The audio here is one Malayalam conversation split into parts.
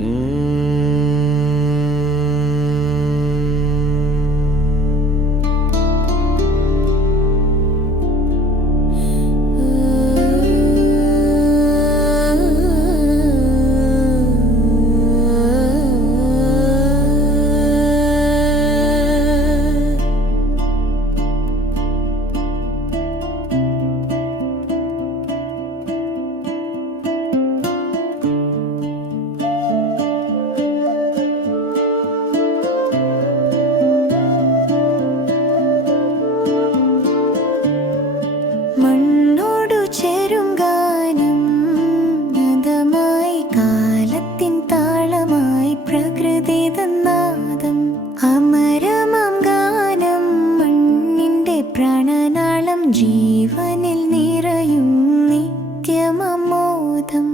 Mm. അവനിൽ നിറയും നിത്യമോദം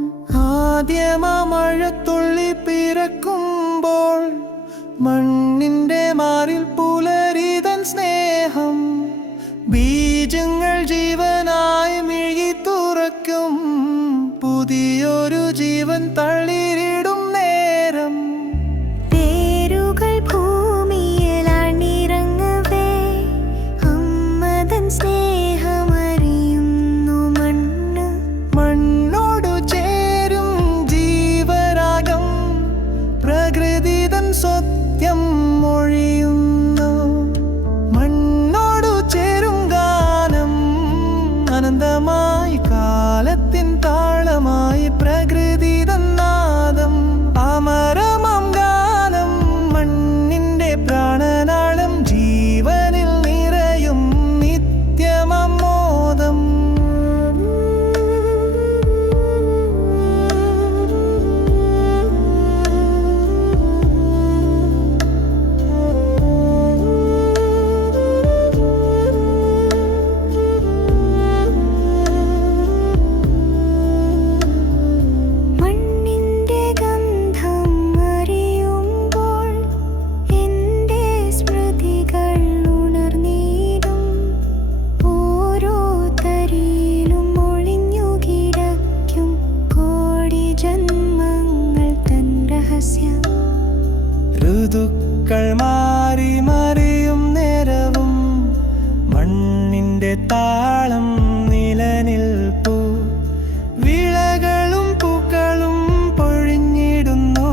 ആദ്യമഴത്തുള്ളി പിറക്കുമ്പോൾ മണ്ണിന്റെ മാറിൽ പോ ഋതുക്കൾ മാറി മറിയും നേരവും മണ്ണിന്റെ താളം നിലനിൽപ്പു. വിളകളും പൂക്കളും പൊഴിഞ്ഞിടുന്നു.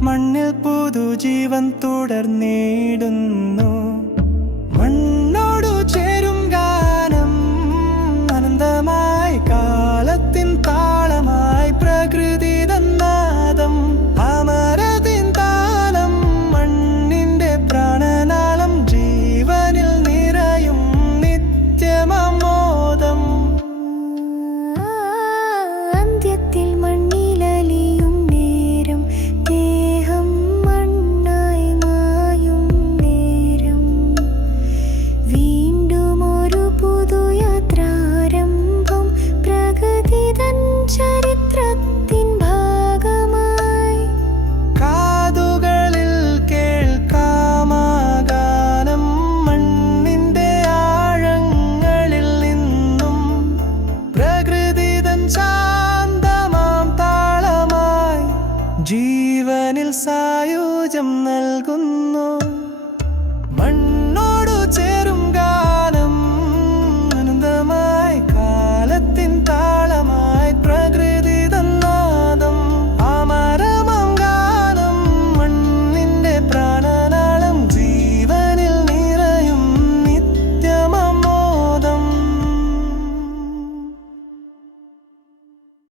മണ്ണിൽ പുതുജീവൻ തുടർന്നിടുന്നു. time.